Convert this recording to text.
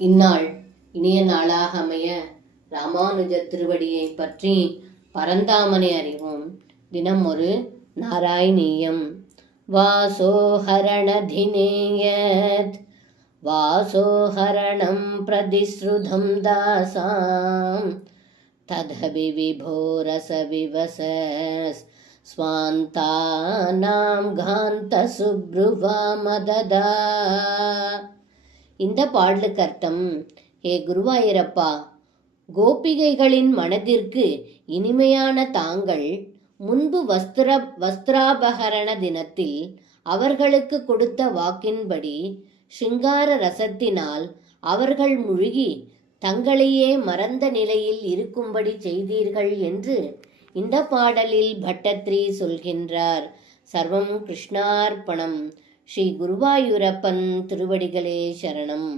இந்நாள் இனிய நாளாக அமைய ராமானுஜ திருவடியை பற்றி பரந்தாமனை அறிவோம். தினம் ஒரு நாராயணீயம். வாசோஹரணதினேயத் வாசோஹரணம் பிரதிஸ்ருதம் தாசாம் ததபி விபோரச விவசஸ் ஸ்வாந்தானாம் காந்த சுப்ருவா மததா. இந்த பாடலுக்கு அர்த்தம்: ஹே குருவாயூரப்பா, கோபிகைகளின் மனதிற்கு இனிமையான தாங்கள் முன்பு வஸ்திராபகரண தினத்தில் அவர்களுக்கு கொடுத்த வாக்கின்படி சிங்கார ரசத்தினால் அவர்கள் முழுகி தங்களையே மறந்த நிலையில் இருக்கும்படி செய்தீர்கள் என்று இந்த பாடலில் பட்டத்ரி சொல்கின்றார். சர்வம் கிருஷ்ணார்ப்பணம். ஸ்ரீ குருவாயூரப்பன் திருவடிகளே சரணம்.